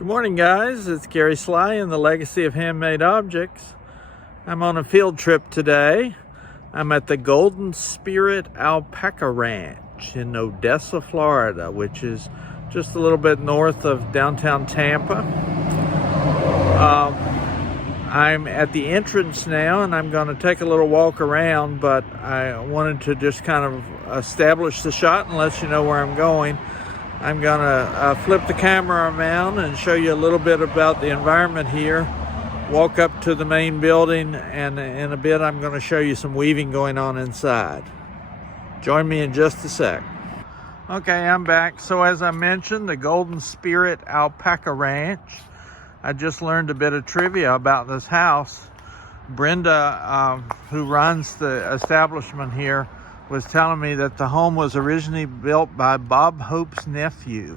Good morning, guys. It's Gary Sly in the Legacy of Handmade Objects. I'm on a field trip today. I'm at the Golden Spirit Alpaca Ranch in Odessa, Florida, which is just a little bit north of downtown Tampa. I'm at the entrance now, and I'm going to take a little walk around, but I wanted to just kind of establish the shot and let you know where I'm going. I'm going to flip the camera around and show you a little bit about the environment here, walk up to the main building, and in a bit I'm going to show you some weaving going on inside. Join me in just a sec. Okay, I'm back. So as I mentioned, the Golden Spirit Alpaca Ranch. I just learned a bit of trivia about this house. Brenda, who runs the establishment here, was telling me that the home was originally built by Bob Hope's nephew.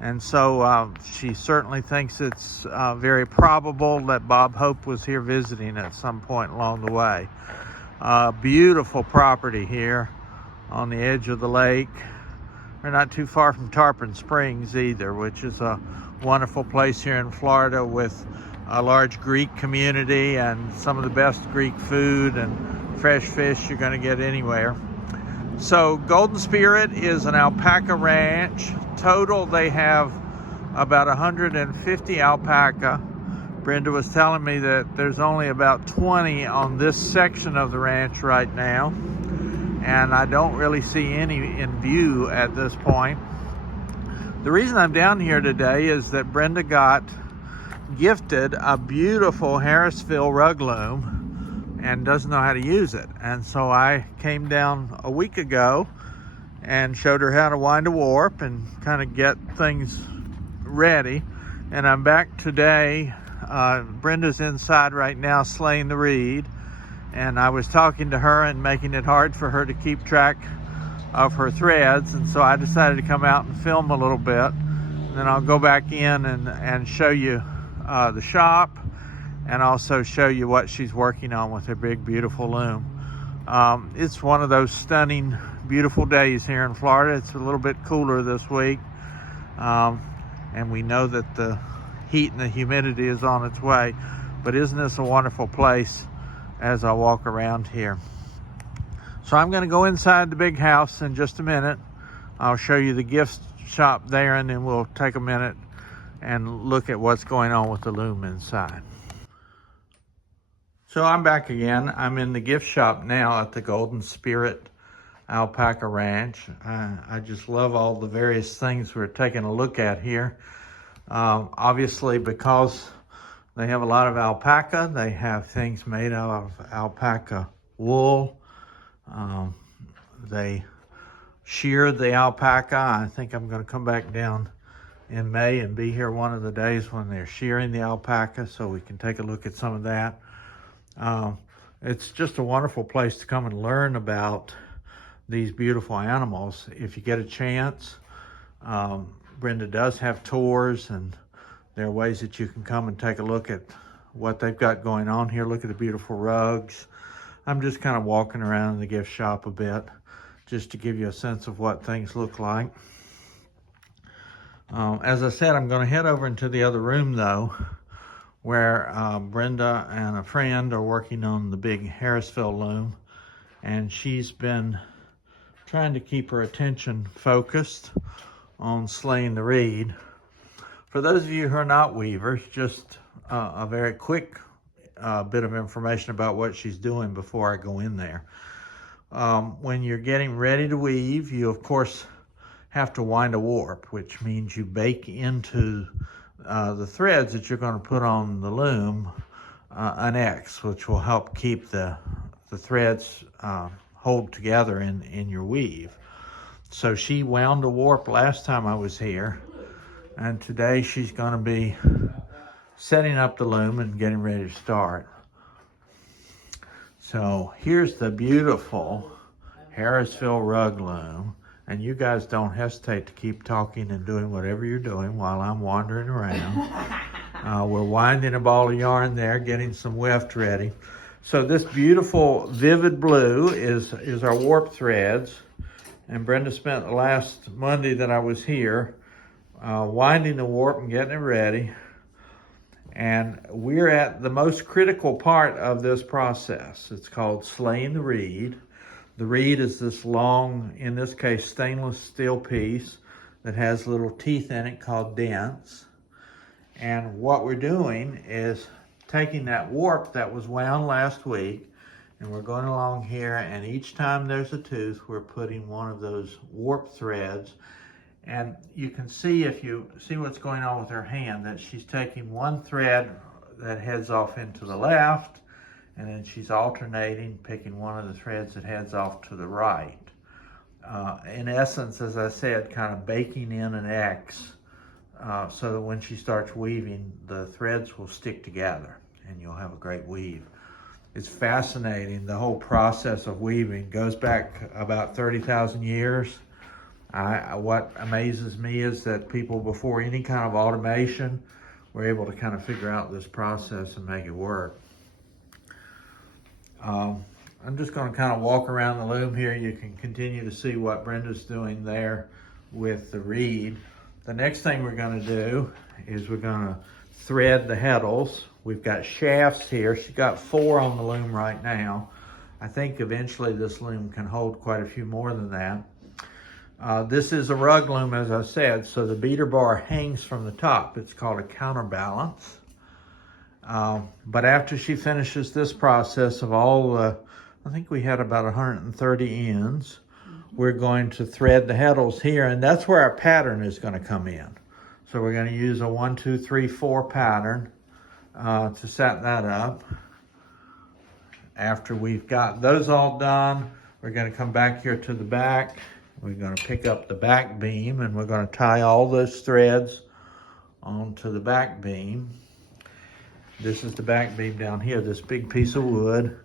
And so she certainly thinks it's very probable that Bob Hope was here visiting at some point along the way. Beautiful property here on the edge of the lake. We're not too far from Tarpon Springs either, which is a wonderful place here in Florida with a large Greek community and some of the best Greek food and fresh fish you're going to get anywhere. So Golden Spirit is an alpaca ranch. Total, they have about 150 alpaca. Brenda was telling me that there's only about 20 on this section of the ranch right now, and I don't really see any in view at this point. The reason I'm down here today is that Brenda got gifted a beautiful Harrisville rug loom and doesn't know how to use it. And so I came down a week ago and showed her how to wind a warp and kind of get things ready. And I'm back today. Brenda's inside right now slaying the reed. And I was talking to her and making it hard for her to keep track of her threads. And so I decided to come out and film a little bit. And then I'll go back in and show you the shop, and also show you what she's working on with her big, beautiful loom. It's one of those stunning, beautiful days here in Florida. It's a little bit cooler this week, and we know that the heat and the humidity is on its way. But isn't this a wonderful place as I walk around here? So I'm going to go inside the big house in just a minute. I'll show you the gift shop there, and then we'll take a minute and look at what's going on with the loom inside. So I'm back again. I'm in the gift shop now at the Golden Spirit Alpaca Ranch. I just love all the various things we're taking a look at here. Obviously, because they have a lot of alpaca, they have things made out of alpaca wool. They shear the alpaca. I think I'm going to come back down in May and be here one of the days when they're shearing the alpaca, so we can take a look at some of that. It's just a wonderful place to come and learn about these beautiful animals if you get a chance. Brenda does have tours, and there are ways that you can come and take a look at what they've got going on here. Look at the beautiful rugs. I'm just kind of walking around in the gift shop a bit just to give you a sense of what things look like. As I said, I'm going to head over into the other room though, where Brenda and a friend are working on the big Harrisville loom, and she's been trying to keep her attention focused on slaying the reed. For those of you who are not weavers, just a very quick bit of information about what she's doing before I go in there. When you're getting ready to weave, you of course have to wind a warp, which means you bake into the threads that you're going to put on the loom an X, which will help keep the threads hold together in your weave. So she wound a warp last time I was here, and today she's going to be setting up the loom and getting ready to start. So here's the beautiful Harrisville rug loom. And you guys don't hesitate to keep talking and doing whatever you're doing while I'm wandering around. We're winding a ball of yarn there, getting some weft ready. So this beautiful vivid blue is our warp threads. And Brenda spent the last Monday that I was here winding the warp and getting it ready. And we're at the most critical part of this process. It's called slaying the reed. The reed is this long, in this case, stainless steel piece that has little teeth in it called dents. And what we're doing is taking that warp that was wound last week, and we're going along here, and each time there's a tooth, we're putting one of those warp threads. And you can see, if you see what's going on with her hand, that she's taking one thread that heads off into the left, and then she's alternating, picking one of the threads that heads off to the right. In essence, as I said, kind of baking in an X, so that when she starts weaving, the threads will stick together and you'll have a great weave. It's fascinating. The whole process of weaving goes back about 30,000 years. What amazes me is that people, before any kind of automation, were able to kind of figure out this process and make it work. I'm just going to kind of walk around the loom here. You can continue to see what Brenda's doing there with the reed. The next thing we're going to do is we're going to thread the heddles. We've got shafts here. She's got 4 on the loom right now. I think eventually this loom can hold quite a few more than that. This is a rug loom, as I said, so the beater bar hangs from the top. It's called a counterbalance. But after she finishes this process of all, I think we had about 130 ends, we're going to thread the heddles here, and that's where our pattern is going to come in. So we're going to use a 1, 2, 3, 4 pattern to set that up. After we've got those all done, we're going to come back here to the back. We're going to pick up the back beam, and we're going to tie all those threads onto the back beam. This is the back beam down here, this big piece of wood.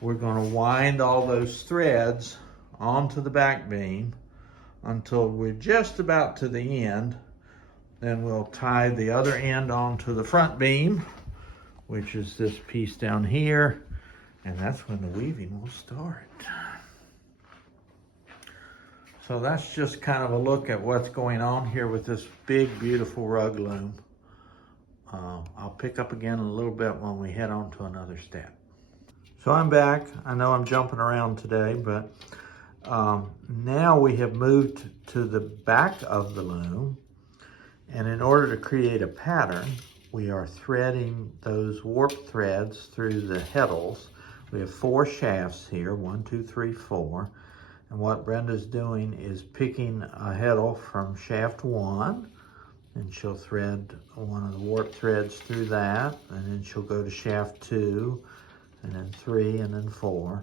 We're going to wind all those threads onto the back beam until we're just about to the end. Then we'll tie the other end onto the front beam, which is this piece down here, and that's when the weaving will start. So that's just kind of a look at what's going on here with this big, beautiful rug loom. I'll pick up again in a little bit when we head on to another step. So I'm back. I know I'm jumping around today, but now we have moved to the back of the loom. And in order to create a pattern, we are threading those warp threads through the heddles. We have 4 shafts here, 1, 2, 3, 4. And what Brenda's doing is picking a heddle from shaft 1, and she'll thread one of the warp threads through that, and then she'll go to shaft 2, and then 3, and then 4.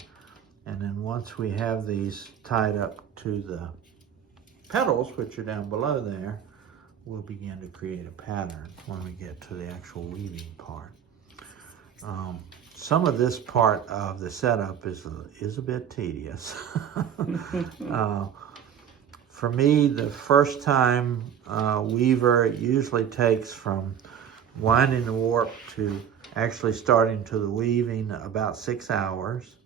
And then once we have these tied up to the petals, which are down below there, we'll begin to create a pattern when we get to the actual weaving part. Some of this part of the setup is a bit tedious. For me, the first time weaver, it usually takes from winding the warp to actually starting to the weaving about 6 hours.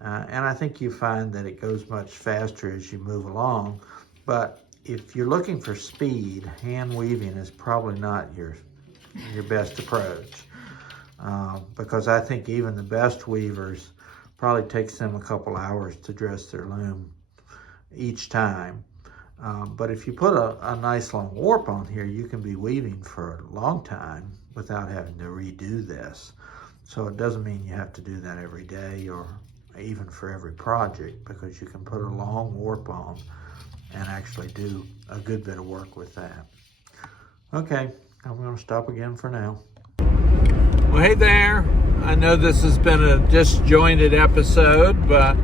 And I think you find that it goes much faster as you move along. But if you're looking for speed, hand weaving is probably not your best approach. Because I think even the best weavers probably takes them a couple hours to dress their loom each time. But if you put a nice long warp on here, you can be weaving for a long time without having to redo this. So it doesn't mean you have to do that every day or even for every project, because you can put a long warp on and actually do a good bit of work with that. Okay, I'm going to stop again for now. Well, hey there. I know this has been a disjointed episode, but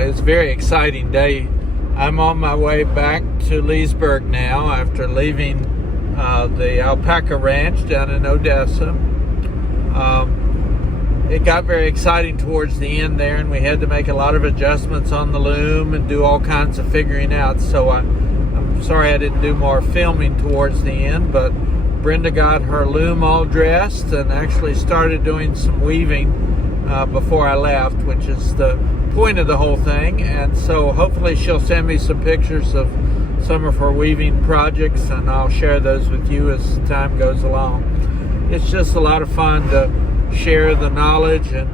it's a very exciting day. I'm on my way back to Leesburg now after leaving the Alpaca Ranch down in Odessa. It got very exciting towards the end there, and we had to make a lot of adjustments on the loom and do all kinds of figuring out. So I'm sorry I didn't do more filming towards the end, but Brenda got her loom all dressed and actually started doing some weaving before I left, which is the point of the whole thing. And so hopefully she'll send me some pictures of some of her weaving projects, and I'll share those with you as time goes along. It's just a lot of fun to share the knowledge and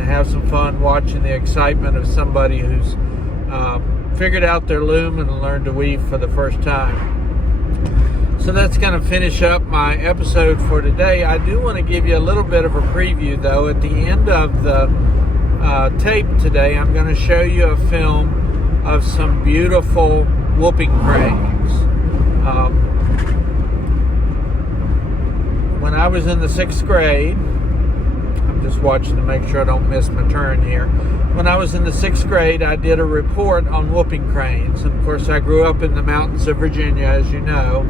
have some fun watching the excitement of somebody who's figured out their loom and learned to weave for the first time. So that's going to finish up my episode for today. I do want to give you a little bit of a preview, though. At the end of the tape today, I'm going to show you a film of some beautiful whooping cranes. When I was in the 6th grade, I'm just watching to make sure I don't miss my turn here. When I was in the 6th grade, I did a report on whooping cranes. And of course, I grew up in the mountains of Virginia, as you know.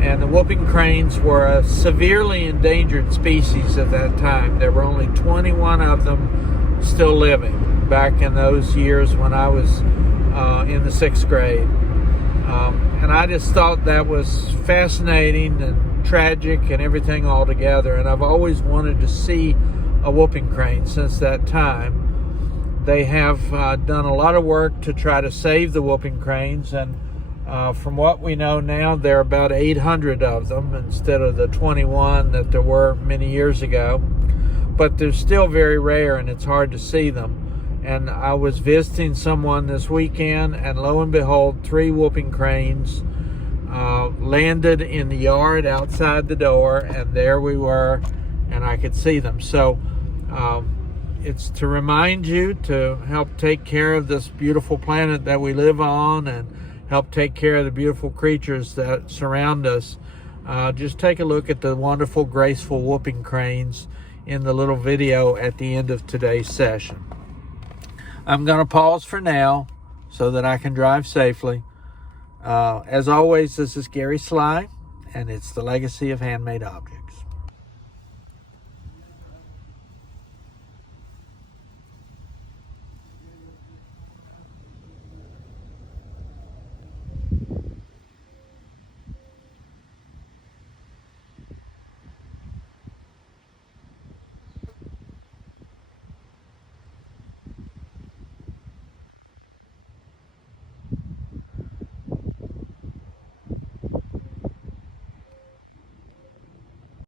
And the whooping cranes were a severely endangered species at that time. There were only 21 of them still living back in those years when I was in the 6th grade. And I just thought that was fascinating and tragic and everything all together. And I've always wanted to see a whooping crane since that time. They have done a lot of work to try to save the whooping cranes, and from what we know now, there are about 800 of them instead of the 21 that there were many years ago. But they're still very rare, and it's hard to see them. And I was visiting someone this weekend, and lo and behold, 3 whooping cranes landed in the yard outside the door, and there we were, and I could see them. So it's to remind you to help take care of this beautiful planet that we live on and help take care of the beautiful creatures that surround us. Just take a look at the wonderful, graceful whooping cranes in the little video at the end of today's session. I'm going to pause for now so that I can drive safely. As always, this is Gary Sly, and it's the legacy of handmade objects.